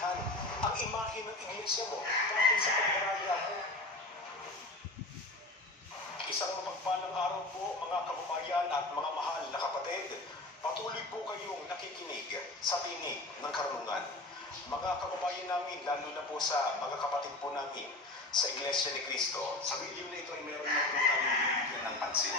ng karumihan ang imahe ng iglesia mo dahil sa pagdaraya mo. Isang mapagpalang araw po mga kababayan at mga mahal na kapatid. Patuloy po kayong nakikinig sa tinig ng karunungan. Mga kababayan namin, lalo na po sa mga kapatid po namin sa Iglesia ni Cristo. Sa video na ito ay meron na po kami ng pansin.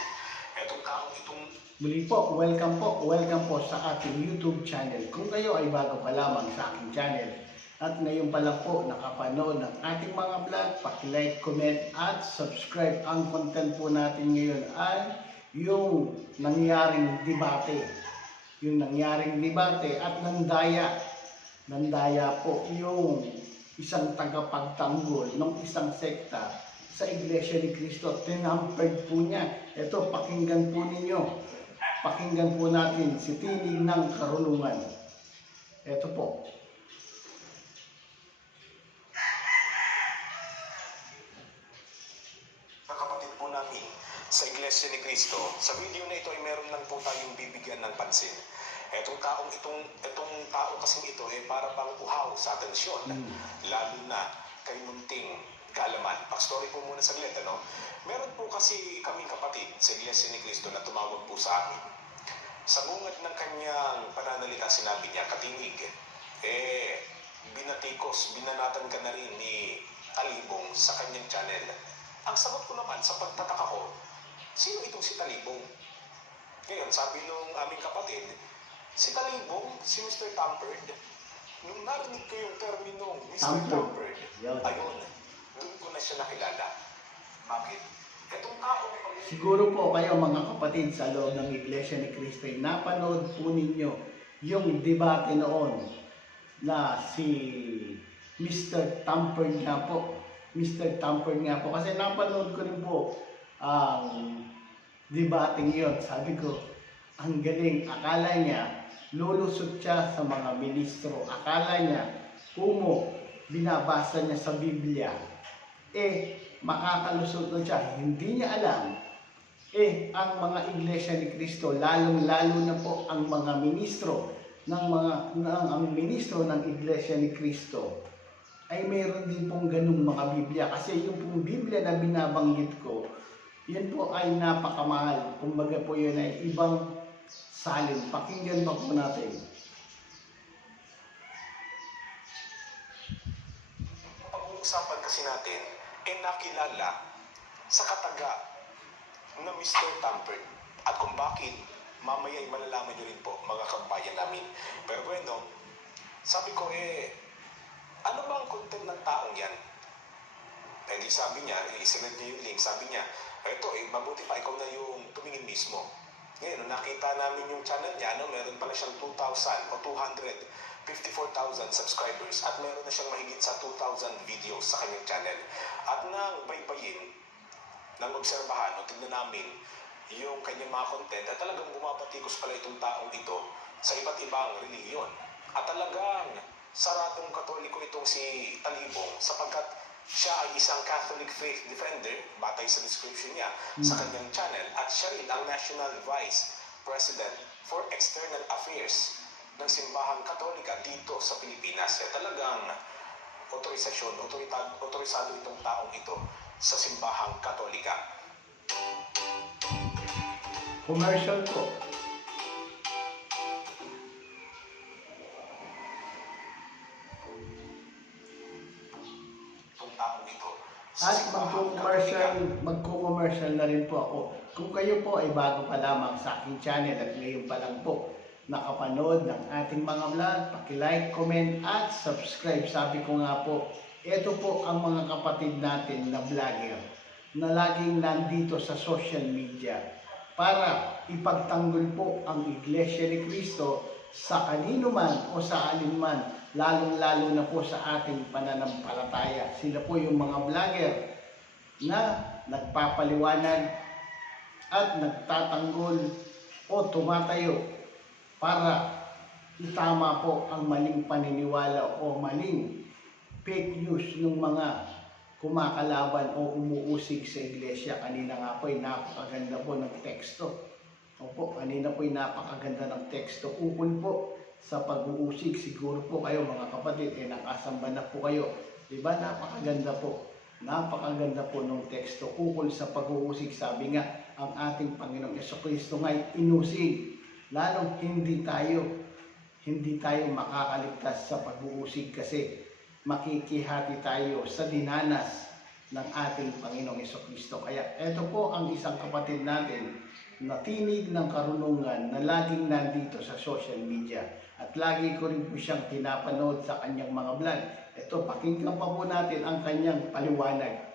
Etong taong itong Muli po, welcome po, welcome po sa ating YouTube channel. Kung kayo ay bago pa lamang sa aking channel at ngayon pa lang po nakapanood ng ating mga vlog, paki-like, comment at subscribe. Ang content po natin ngayon ay yung nangyaring debate. Yung nangyaring debate at nandaya. Nandaya po yung isang tagapagtanggol ng isang sekta sa Iglesia ni Cristo. Tinampered po niya. Ito, pakinggan po ninyo. Pakinggan po natin si Tinig ng Karunungan. Ito po. Sa Iglesia ni Cristo. Sa video na ito ay meron lang po tayong bibigyan ng pansin. Etong taong itong etong tao kasing ito ay para bang uhaw sa atensyon. Mm. Lalo na kay munting kaalaman. Backstory po muna saglit, ano? Meron po kasi kaming kapatid sa Iglesia ni Cristo na tumawag po sa amin. Sa bungad ng kanyang pananalita, sinabi niya, katinig, eh, binatikos, binanatan ka na rin ni Talibong sa kanyang channel. Ang sagot ko naman sa pagtataka ko, sino itong si Talibong? Ngayon, sabi nung aming kapatid, si Talibong, si Mr. Tampered. Nung narinig ko yung terminong Mr. Tampered. Tampered, Yun. ayun, doon ko na siya nakilala. Bakit? Itong tao, Siguro po kayo mga kapatid sa loob ng Iglesia ni Cristo ay napanood po ninyo yung debate noon na si Mr. Tampered nga po. Mr. Tampered nga po. Kasi napanood ko rin po ang debate yun. Sabi ko, ang galing. Akala niya, lulusot siya sa mga ministro. Akala niya, kumo, binabasa niya sa Biblia. Eh, makakalusot na siya. Hindi niya alam eh, ang mga iglesia ni Kristo, lalong-lalo na po ang mga ministro ng mga ng ang ministro ng iglesia ni Kristo ay mayroon din pong ganung mga Biblia kasi yung pong Biblia na binabanggit ko yan po ay napakamahal kumbaga po yun ay ibang salin pakinggan pa po natin pag-uusapan kasi natin, eh nakilala sa kataga na Mr. Tampered. At kung bakit, mamaya ay malalaman nyo rin po, mga kabayan namin. Pero bueno, sabi ko eh, ano ba ang content ng taong yan? Eh di sabi niya, isinod niya yung link, sabi niya, eto eh, mabuti pa ikaw na yung tumingin mismo. Ngayon, nakita namin yung channel niya, ano, meron pala siyang 2,000 o 254,000 subscribers at meron na siyang mahigit sa 2,000 videos sa kanyang channel. At nang baybayin, nang obserbahan o tignan namin yung kanyang mga content at talagang bumabatikos pala itong taong ito sa iba't ibang relihiyon. At talagang saradong katoliko itong si Talibong sapagkat siya ay isang Catholic faith defender, batay sa description niya sa kanyang channel, at siya rin ang National Vice President for External Affairs ng Simbahang Katolika dito sa Pilipinas. Eh, talagang otorisasyon, otoritad, otorisado itong taong ito sa Simbahang Katolika. commercial po At magko-commercial, magko-commercial na rin po ako. Kung kayo po ay bago pa lamang sa aking channel at ngayon pa lang po nakapanood ng ating mga vlog, paki-like, comment at subscribe. Sabi ko nga po, ito po ang mga kapatid natin na vlogger na laging nandito sa social media para ipagtanggol po ang Iglesia ni Cristo sa kanino man o sa alin man, lalong-lalo na po sa ating pananampalataya. Sila po yung mga vlogger na nagpapaliwanag at nagtatanggol o tumatayo para itama po ang maling paniniwala o maling fake news ng mga kumakalaban o umuusig sa iglesia. Kanina nga po ay napakaganda po ng teksto. Opo, kanina po ay napakaganda ng teksto. Ukol po sa pag-uusig. Siguro po kayo mga kapatid, eh nakasamba na po kayo. Diba? Napakaganda po. Napakaganda po ng teksto. Ukol sa pag-uusig. Sabi nga, ang ating Panginoong Yeso Kristo nga'y inusig. Lalong hindi tayo, hindi tayo makakaligtas sa pag-uusig kasi makikihati tayo sa dinanas ng ating Panginoong Yeso Kristo. Kaya ito po ang isang kapatid natin na tinig ng karunungan na laging nandito sa social media. At lagi ko rin po siyang pinapanood sa kanyang mga vlog. Ito, pakinggan pa po natin ang kanyang paliwanag.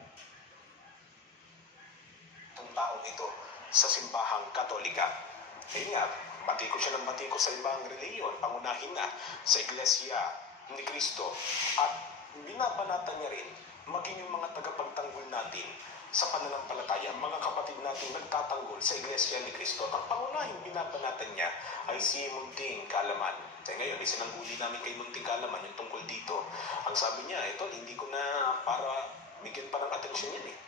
Itong taong ito sa simbahang katolika. Ayun nga, batiko siya ng batiko sa ibang reliyon, pangunahin na sa Iglesia ni Cristo. At binabanatan niya rin maging yung mga tagapagtanggol natin sa pananampalataya, mga kapatid natin nagtatanggol sa Iglesia ni Cristo. At ang pangunahing binabanatan niya ay si Munting Kalaman. Kaya ngayon, isinangguli namin kay Munting Kalaman yung tungkol dito. Ang sabi niya, ito, hindi ko na para bigyan pa ng atensyon yan eh.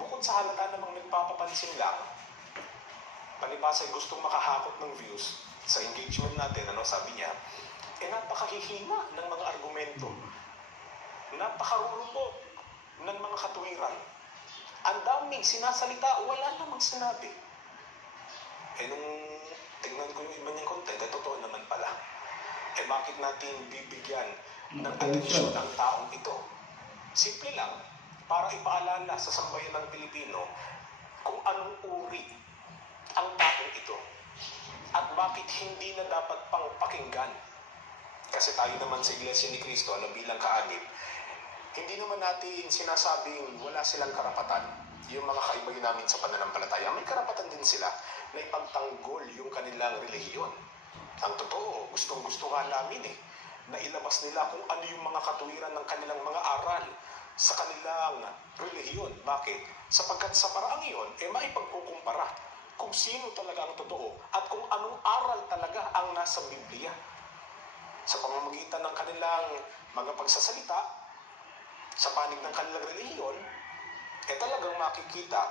Bukod sa halata namang nagpapapansin lang, palibasa ay gustong makahakot ng views sa engagement natin, ano sabi niya, eh napakahihina ng mga argumento. Napakarurupok ng mga katuwiran. Ang daming sinasalita, wala namang sinabi. Eh nung tignan ko yung iba niyang content, eh totoo naman pala. Eh bakit natin bibigyan ng atensyon ang taong ito? Simple lang, para ipaalala sa sambayan ng Pilipino kung anong uri ang taong ito at bakit hindi na dapat pang pakinggan. Kasi tayo naman sa Iglesia ni Cristo na bilang kaanib, hindi naman natin sinasabing wala silang karapatan. Yung mga kaibayo namin sa pananampalataya, may karapatan din sila na ipagtanggol yung kanilang relihiyon. Ang totoo, gustong gusto nga namin eh, na ilabas nila kung ano yung mga katuwiran ng kanilang mga aral sa kanilang relihiyon. Bakit? Sapagkat sa paraang iyon, eh maipagkukumpara kung sino talaga ang totoo at kung anong aral talaga ang nasa Biblia. Sa pamamagitan ng kanilang mga pagsasalita, sa panig ng kanilang relihiyon, eh talagang makikita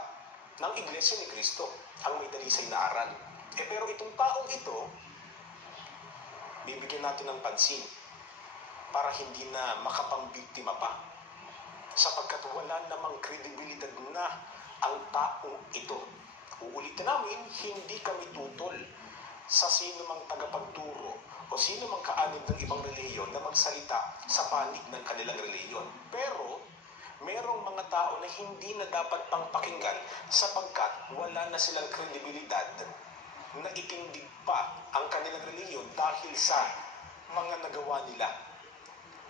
ng Iglesia ni Kristo ang may dalisay na aral. Eh pero itong taong ito, bibigyan natin ng pansin para hindi na makapambiktima pa sapagkat wala namang kredibilidad na ang taong ito. Uulitin namin, hindi kami tutol sa sino mang tagapagturo o sino mang kaanib ng ibang reliyon na magsalita sa panig ng kanilang reliyon. Pero, merong mga tao na hindi na dapat pang pakinggan sapagkat wala na silang kredibilidad na itindig pa ang kanilang reliyon dahil sa mga nagawa nila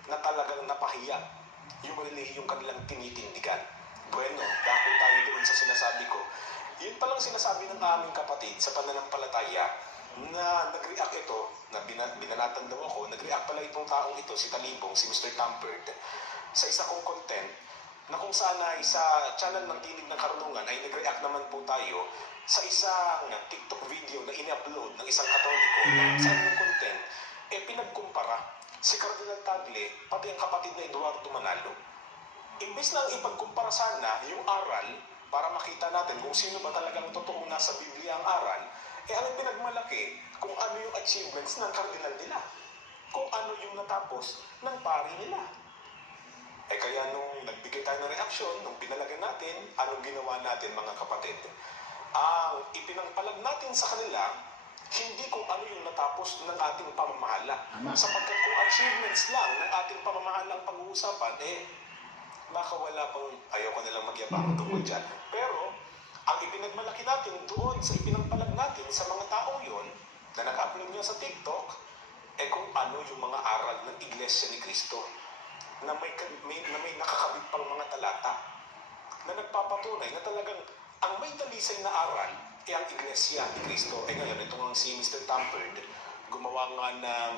na talagang napahiya yung relihiyong kanilang tinitindigan. Bueno, dako tayo doon sa sinasabi ko. Yun palang sinasabi ng aming kapatid sa pananampalataya na nag-react ito, na bina, binanatan daw ako, nag-react pala itong taong ito, si Talibong, si Mr. Tamperd, sa isa kong content na kung saan ay sa channel ng Tinig ng Karunungan ay nag-react naman po tayo sa isang TikTok video na ini-upload ng isang katoliko na sa yung content, eh pinagkumpara si Cardinal Tagle pati ang kapatid na Eduardo Manalo. Imbes lang ipagkumpara sana yung aral para makita natin kung sino ba talagang totoong nasa Biblia ang aral, eh ang pinagmalaki kung ano yung achievements ng kardinal nila. Kung ano yung natapos ng pari nila. Eh kaya nung nagbigay tayo ng reaksyon, nung pinalagan natin, anong ginawa natin mga kapatid? Ang ipinangpalag natin sa kanila, hindi kung ano yung natapos ng ating pamamahala. Sapagkat kung achievements lang ng ating pamamahala ang pag-uusapan, eh, baka wala pang, ayaw ko nilang magyabang tungkol dyan. Pero, ang ipinagmalaki natin doon sa ipinangpalag natin sa mga taong yon na nag-upload nyo sa TikTok, eh kung ano yung mga aral ng Iglesia ni Cristo na may, may, na may nakakabit pang mga talata na nagpapatunay na talagang ang may dalisay na aral eh ang iglesia ni Cristo. Eh ngayon, itong si Mr. Tamperd, gumawa nga ng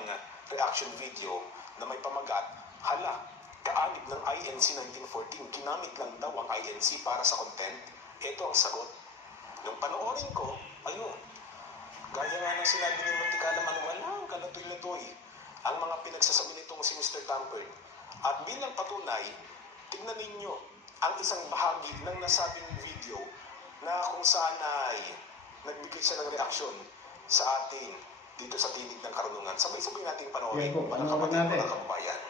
reaction video na may pamagat, hala, kaanib ng INC 1914, ginamit lang daw ang INC para sa content. Ito ang sagot. Nung panoorin ko, ayun, gaya nga ng sinabi ni Monticala Manuel, walang kalatoy-latoy ang mga pinagsasabi nitong si Mr. Tamperd. At bilang patunay, tingnan ninyo ang isang bahagi ng nasabing video na kung saan ay nagbigay siya ng reaksyon sa atin dito sa tinig ng karunungan. Sabay-sabay nating panoorin, mga panoorin kapatid, natin. mga kababayan.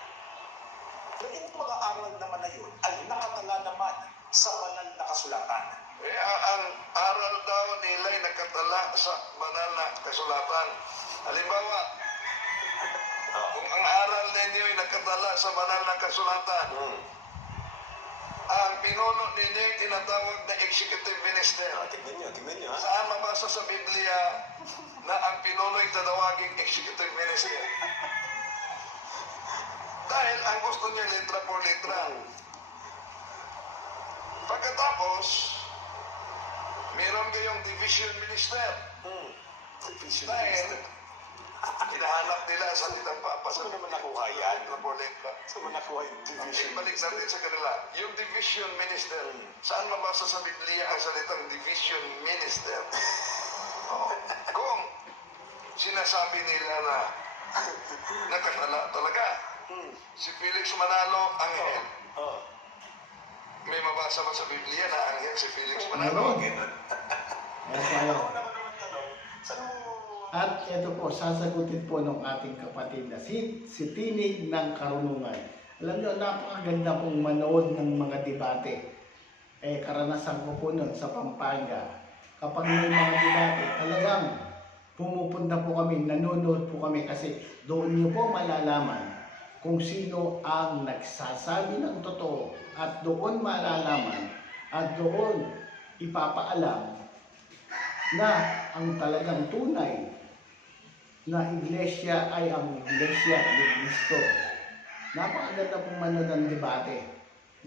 Yung mga aral naman na yun ay nakatala naman sa banal na kasulatan. Eh, ang aral daw nila'y nakatala sa banal na kasulatan. Halimbawa, ang aral ninyo ay nakatala sa banal na kasulatan, Hmm. ang pinuno ninyo ay tinatawag na executive minister. Ah, tignan nyo, tignan nyo ha. Saan mabasa sa Biblia na ang pinuno ay tatawaging executive minister? Dahil ang gusto niya letra por letra. Pagkatapos, meron kayong division minister. Hmm. Division Dahil, minister. Hinahanap nila sa litang papa sa Saan mo naman nakuha yan? letra. Saan mo nakuha yung division Ibalik natin sa kanila. Yung division minister, saan mabasa sa Biblia ang salitang division minister? Oh. Kung sinasabi nila na nakatala talaga, Hmm. si Felix Manalo, anghel. Oh. May mabasa ba sa Biblia na anghel si Felix Meron. Manalo? Ganun. Ayan ito po, sasagutin po ng ating kapatid na si, si Tinig ng Karunungan. Alam nyo, napakaganda pong manood ng mga debate. Eh, karanasan ko po nun sa Pampanga. Kapag may mga debate, talagang pumupunta po kami, nanonood po kami kasi doon nyo po malalaman kung sino ang nagsasabi ng totoo at doon malalaman at doon ipapaalam na ang talagang tunay na iglesia ay ang iglesia ni Cristo. Napakaganda pong manood ng debate.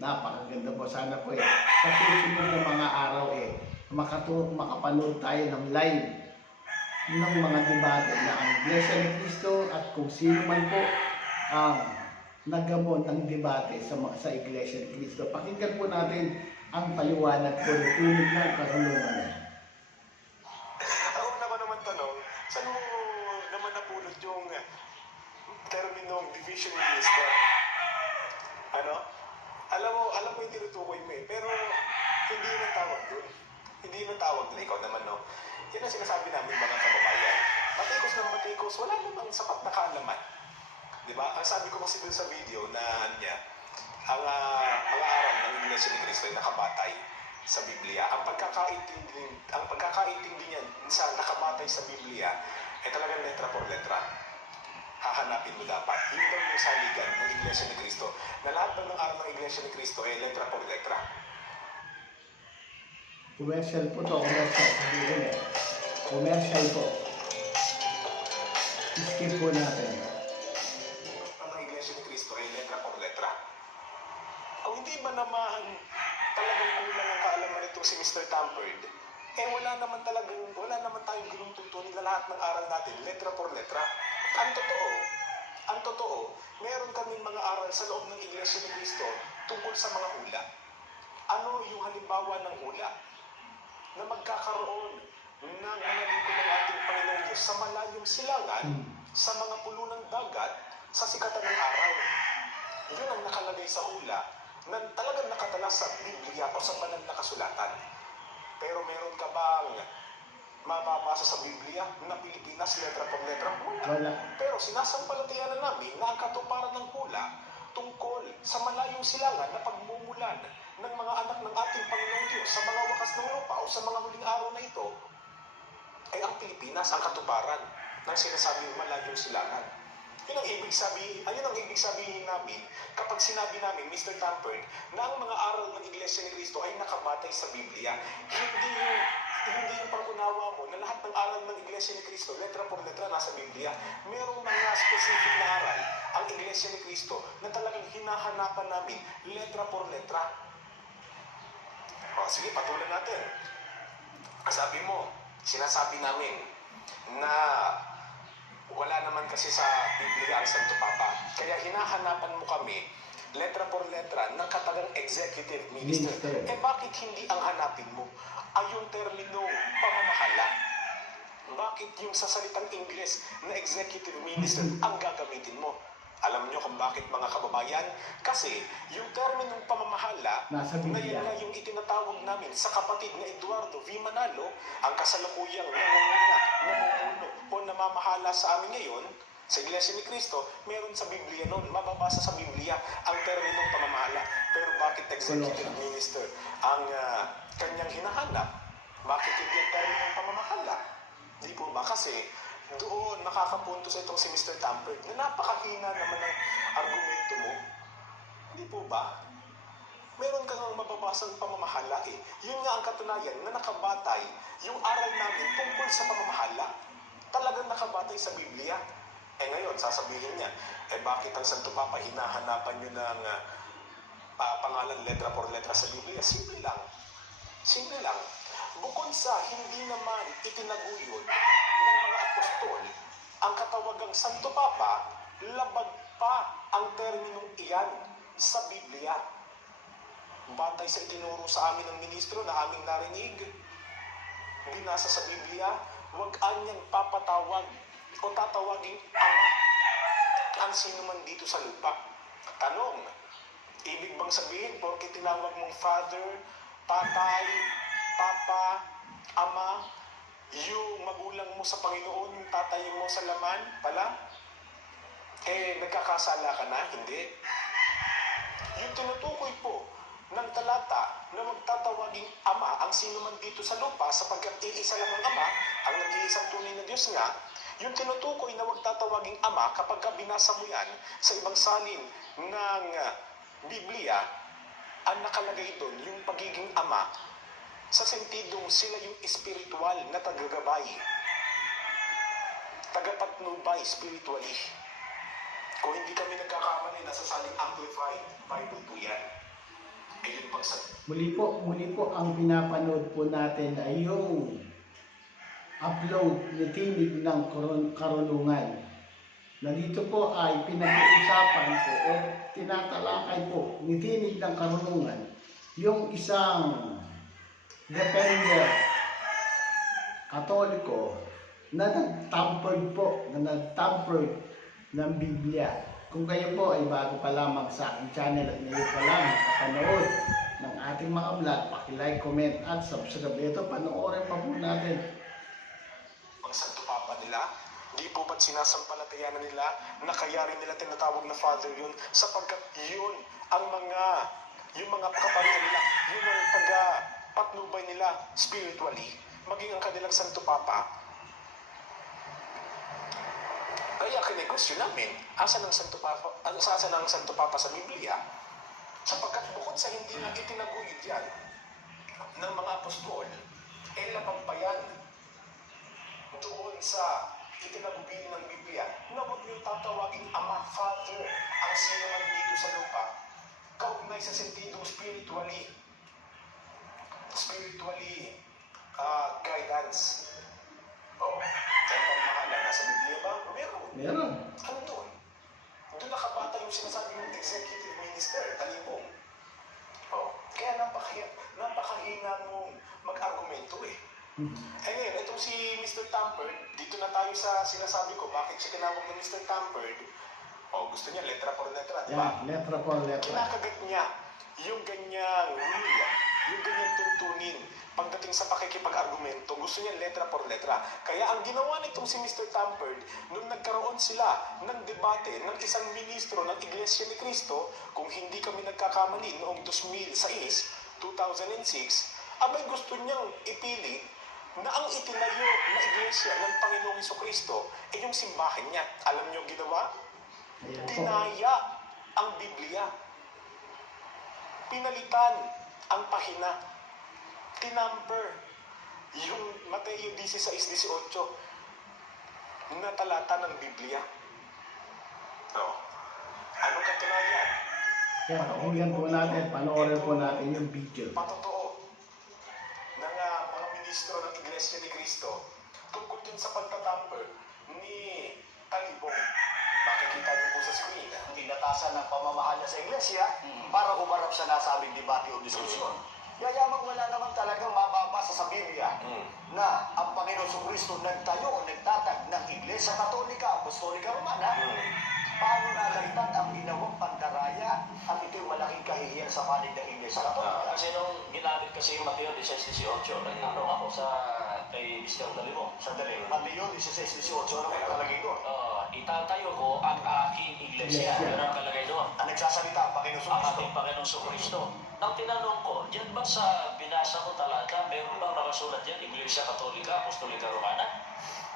Napakaganda po. Sana po eh. Sa susunod na mga araw eh, makatu makapanood tayo ng live ng mga debate na ang iglesia ni Cristo at kung sino man po ang nagamon ng debate sa, sa iglesia ni Cristo. Pakinggan po natin ang paliwanag po ng tulig ng karunungan. Yun daw yung saligan ng Iglesia ni Cristo. Na lahat ng aral ng Iglesia ni Cristo ay letra por letra. Commercial po to, commercial. Commercial po. Skip po natin. Ang ng Iglesia ni Cristo ay letra por letra. Kung hindi ba naman talagang kulang ang kaalaman nitong si Mr. Tamperd, eh wala naman talagang, wala naman tayong ginong tuntunin na lahat ng aral natin, letra por letra. Ang totoo, ang totoo, meron kaming mga aral sa loob ng Iglesia ni Cristo tungkol sa mga hula. Ano yung halimbawa ng hula? Na magkakaroon ng mga lingkod ng ating Panginoon Diyos sa malayong silangan, Hmm. sa mga pulo ng dagat, sa sikatan ng araw. Yun ang nakalagay sa hula na talagang nakatala sa Biblia o sa banal na kasulatan. Pero meron ka bang mababasa sa Biblia na Pilipinas letra por letra? Wala. Wala. Pero sinasampalatayanan namin na ang katuparan ng hula tungkol sa malayong silangan na pagmumulan ng mga anak ng ating Panginoong Diyos sa mga wakas ng lupa o sa mga huling araw na ito ay ang Pilipinas ang katuparan ng sinasabing malayong silangan. Yun ang ibig sabihin, ayun ang ibig sabihin namin kapag sinabi namin, Mr. Tamperd, na ang mga aral ng Iglesia ni Cristo ay nakabatay sa Biblia. Hindi yung, hindi yung pangunawa mo na lahat ng aral ng Iglesia ni Cristo, letra por letra, nasa Biblia. Merong mga specific na aral ang Iglesia ni Cristo na talagang hinahanapan namin, letra por letra. O, sige, patuloy natin. Sabi mo, sinasabi namin na wala naman kasi sa Biblia ang Santo Papa. Kaya hinahanapan mo kami, letra por letra, ng katagang executive minister. Minister. Eh bakit hindi ang hanapin mo ay yung termino pamamahala? Bakit yung sa salitang Ingles na executive minister ang gagamitin mo? Alam niyo kung bakit mga kababayan? Kasi yung terminong pamamahala Nasa na yan nga yung itinatawag namin sa kapatid na Eduardo V. Manalo, ang kasalukuyang nangunguna, namumuno o namamahala sa amin ngayon, sa Iglesia ni Cristo, meron sa Biblia noon, mababasa sa Biblia ang terminong pamamahala. Pero bakit executive minister ang ah, kanyang hinahanap? Bakit hindi ang terminong pamamahala? Di po ba? Kasi doon nakakapunto sa itong si Mr. Tamperd na napakahina naman ng argumento mo. Hindi po ba? Meron ka ngang mababasang pamamahala eh. Yun nga ang katunayan na nakabatay yung aral namin tungkol sa pamamahala. Talagang nakabatay sa Biblia. Eh ngayon, sasabihin niya, eh bakit ang Santo Papa hinahanapan nyo ng ah, ah, pangalan letra por letra sa Biblia? Simple lang. Simple lang. Bukod sa hindi naman itinaguyod ng mga apostol, ang katawagang Santo Papa, labag pa ang terminong iyan sa Biblia. Batay sa itinuro sa amin ng ministro na aming narinig, binasa sa Biblia, huwag anyang papatawag o tatawaging ama ang sino man dito sa lupa. Tanong, ibig bang sabihin, porque tinawag mong father, tatay, papa, ama, yung magulang mo sa Panginoon, yung tatay mo sa laman pala, eh, nagkakasala ka na? Hindi. Yung tinutukoy po ng talata na magtatawaging ama ang sino man dito sa lupa sapagkat iisa lang ang ama, ang nag-iisang tunay na Diyos nga, yung tinutukoy na wag tatawaging ama kapag ka binasa mo yan sa ibang salin ng ah, Biblia, ang nakalagay doon yung pagiging ama sa sentidong sila yung espiritual na tagagabay, tagapatnubay spiritually. Kung hindi kami nagkakamali, nasa saling amplified Bible po yan. Ayun pang sa Muli po, muli po ang pinapanood po natin ay yung upload ni Tinig ng Karunungan. Na dito po ay pinag-uusapan po o tinatalakay po ni Tinig ng Karunungan yung isang defender katoliko na nag-tampered po, na nag-tampered ng Biblia. Kung kayo po ay bago pa lamang sa aking channel at ngayon pa lang nakapanood ng ating mga vlog, paki-like, comment at subscribe. Ito, panoorin pa po natin. Nila, di po ba't sinasampalatayanan nila na kaya rin nila tinatawag na Father yun sapagkat yun ang mga yung mga kaparian nila, yun ang taga patnubay nila spiritually, maging ang kanilang Santo Papa. Kaya kinegosyo namin, asa ng Santo Papa, ano asa ng Santo Papa sa Biblia? Sapagkat bukod sa hindi na itinaguyod yan ng mga apostol, eh lapampayan doon sa itinagubili ng Biblia na huwag niyong tatawagin Ama, Father, ang sino man dito sa lupa. Kaugnay sa sentidong spiritually, spiritually ah, guidance. Oh, kaya pang mahala, nasa Biblia ba? Meron. Meron. Ano doon? Doon nakabata yung sinasabi ng executive minister, talibong. Oh, kaya napaka, napakahina mong mag-argumento eh. Eh ngayon, itong si Mr. Tamperd, dito na tayo sa sinasabi ko, bakit siya tinawag na Mr. Tamperd? Oh, gusto niya letra por letra, di ba? Yan, letra por letra. Kinakagat niya yung ganyang will, yung ganyang tuntunin pagdating sa pakikipag-argumento, gusto niya letra por letra. Kaya ang ginawa nitong si Mr. Tamperd, nung nagkaroon sila ng debate ng isang ministro ng Iglesia ni Cristo, kung hindi kami nagkakamali noong 2006, 2006, abay gusto niyang ipili na ang itinayo na iglesia ng Panginoong Iso Kristo ay yung simbahan niya. Alam niyo ang ginawa? Dinaya ang Biblia. Pinalitan ang pahina. Tinumber yung Mateo 16.18 na talata ng Biblia. No. Ano katunayan? Kaya pakinggan po natin, panoorin po natin yung video. Patotoo ministro ng Iglesia ni Cristo tungkol dun sa pagtatamper ni Talibong. Makikita niyo po sa screen. ang inatasan ng pamamahal niya sa iglesia para humarap sa nasabing debate o diskusyon. Yayamang wala naman talagang mababasa sa Biblia Mm. na ang Panginoon sa Kristo nagtayo o nagtatag ng Iglesia Katolika, Apostolika Romana, paano nalagtan ang ginawang pandaraya at ito'y malaking kahihiyan sa panig ng Iglesia Katolika. Kasi nung ginamit kasi yung Mateo 16-18, nagtanong ako sa kay Mr. Dalimo. Sandali, Mateo 16-18, ano ang kalagay doon? Uh, itatayo ko ang aking iglesia. Iglesia. Yun ang kalagay doon. Ang nagsasalita ang Panginoon sa Ang Kristo. ating Panginoong sa Kristo. Nang tinanong ko, yan ba sa binasa ko talata, meron bang nakasulat yan, Iglesia Katolika, Apostolika Romana?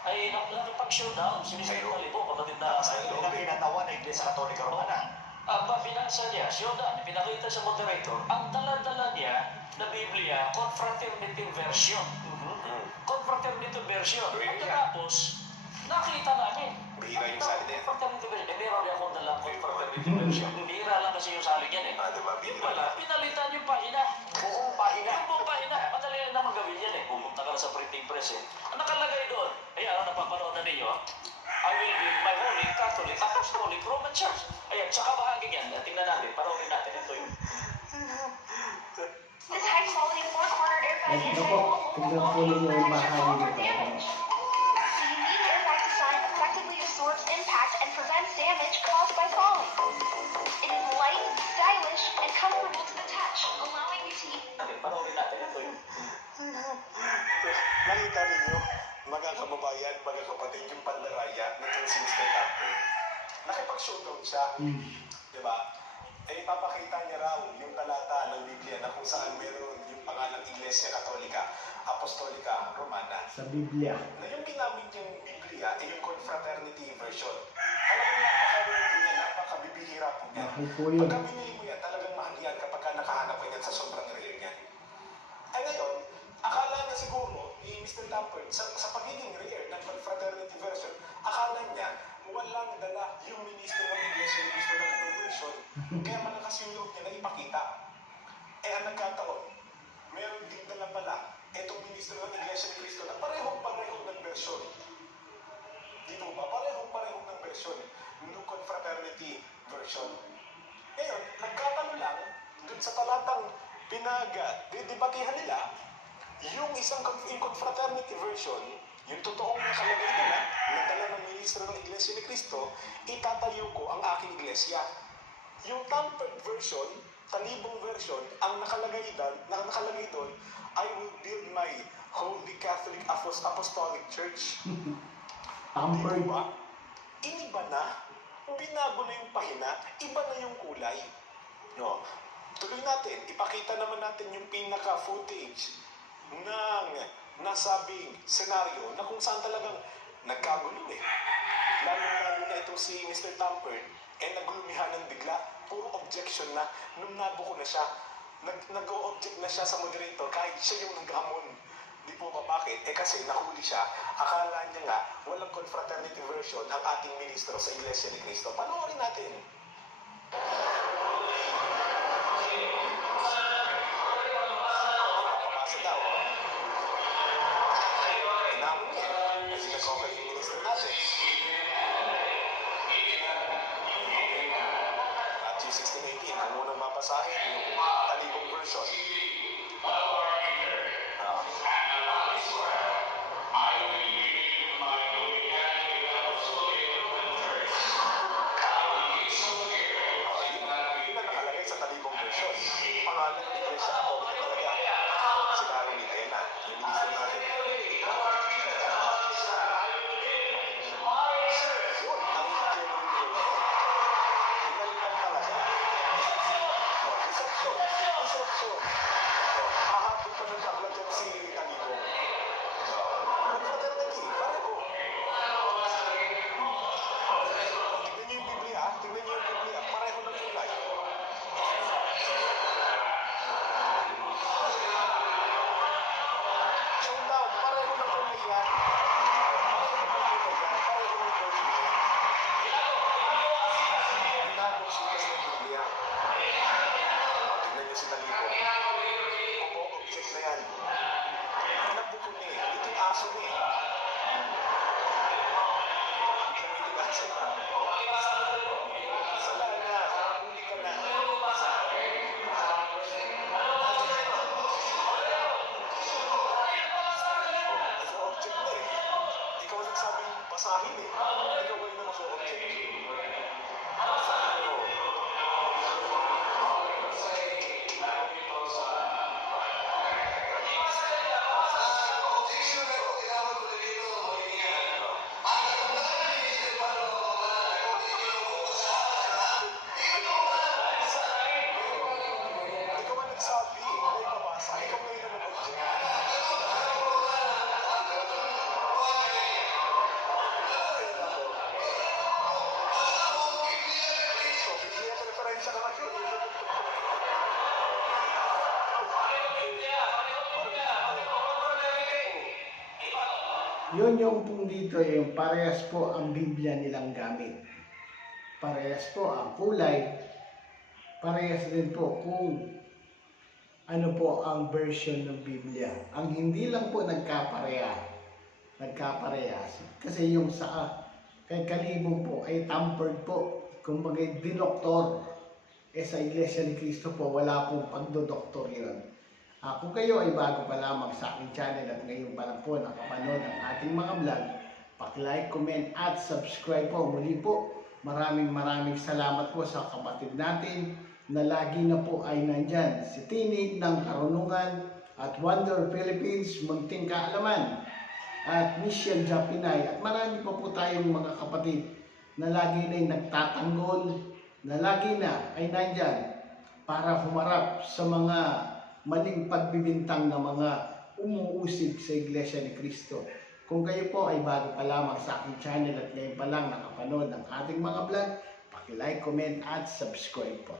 Ay, nak- nakipag-showdown, si Mr. Ayun. Dalibo, kapatid na Sa ito na kinatawan ng Iglesia Katolika Romana. Aba, binasa niya, showdown, pinakita sa moderator, ang dala-dala niya na Biblia, Confraternity Version. Mm. Confraternity Version. Biblia. Pagkatapos, nakita namin. Bihira yung salin eh. Confraternity Version. Eh, meron akong dalang Confraternity Version. Bihira lang kasi yung salin yan eh. Ah, diba? Yung pala, pinalitan yung pahina. Buong pahina. Yung buong pahina. Madali lang naman gawin yan eh. Pumunta ka na sa printing press eh. Ang nakalagay doon, ay ano, napapanood na ninyo, I will build my holy Catholic Apostolic Roman Church. Ayan, tsaka bahagi yan. Tingnan natin, panoorin natin. Ito yun. This high-quality four-cornered airback Ito is po, tignan po ninyo yung bahagi nito. damage. Nakita ninyo, mga kababayan, mga kapatid, yung pandaraya na Mr. Tapper. Nakipag-showdown siya. Hmm. Di ba? Eh, papakita niya raw yung talata ng Biblia na kung saan meron yung pangalang Iglesia Katolika, Apostolika, Romana. Sa Biblia. Na yung ginamit yung Biblia ay yung Confraternity Version. Alam mo, napakabibihira po niya. Pagka binili Lampert, sa, sa pagiging rare ng Confraternity Version, akala niya walang dala yung ministro ng Iglesia ni Cristo na ganung version. Kaya malakas yung loob niya na ipakita. Eh ang nagkataon, meron din dala pala itong ministro ng Iglesia ni Cristo na parehong parehong ng version. Di po ba? Parehong parehong ng version. New Confraternity Version. Ngayon, nagkataon lang, dun sa talatang pinaga, didebatehan nila, yung isang confraternity version, yung totoong nakalagay nila, na dala ng ministro ng Iglesia ni Cristo, itatayo ko ang aking iglesia. Yung tampered version, talibong version, ang nakalagay doon, na nakalagay doon, I will build my Holy Catholic Apos- Apostolic Church. Tampered. Di ba? Iniba na. Binago na yung pahina. Iba na yung kulay. No? Tuloy natin. Ipakita naman natin yung pinaka-footage ng nasabing senaryo na kung saan talagang nagkagulo eh. Lalo-lalo na itong si Mr. Tampert, eh naglumihan ng bigla. Puro objection na. Nung nabuko na siya, nag nag-o-object na siya sa moderator kahit siya yung naghamon. Di po ba bakit? Eh kasi nahuli siya. Akala niya nga, walang confraternity version ang ating ministro sa Iglesia ni Cristo. Panoorin natin. Yung pong dito, yung parehas po ang Biblia nilang gamit. Parehas po ang kulay. Parehas din po kung ano po ang version ng Biblia. Ang hindi lang po nagkapareha, nagkaparehas. Kasi yung sa kay Kalibong po ay tampered po. Kumbaga dinoktor. Eh sa Iglesia ni Cristo po, wala pong pagdodoktor yun. Ah, kung kayo ay bago pa lamang sa aking channel at ngayon pa lang po nakapanood ang ating mga vlog, pag-like, comment at subscribe po. Muli po, maraming maraming salamat po sa kapatid natin na lagi na po ay nandyan. Si Tinig ng Karunungan at Wonder Philippines, Munting Kaalaman at Michelle Japinay at marami pa po tayong mga kapatid na lagi na nagtatanggol, na lagi na ay nandyan para humarap sa mga maling pagbibintang ng mga umuusig sa Iglesia ni Cristo. Kung kayo po ay bago pa lamang sa aking channel at ngayon pa lang nakapanood ng ating mga vlog, paki-like, comment at subscribe po.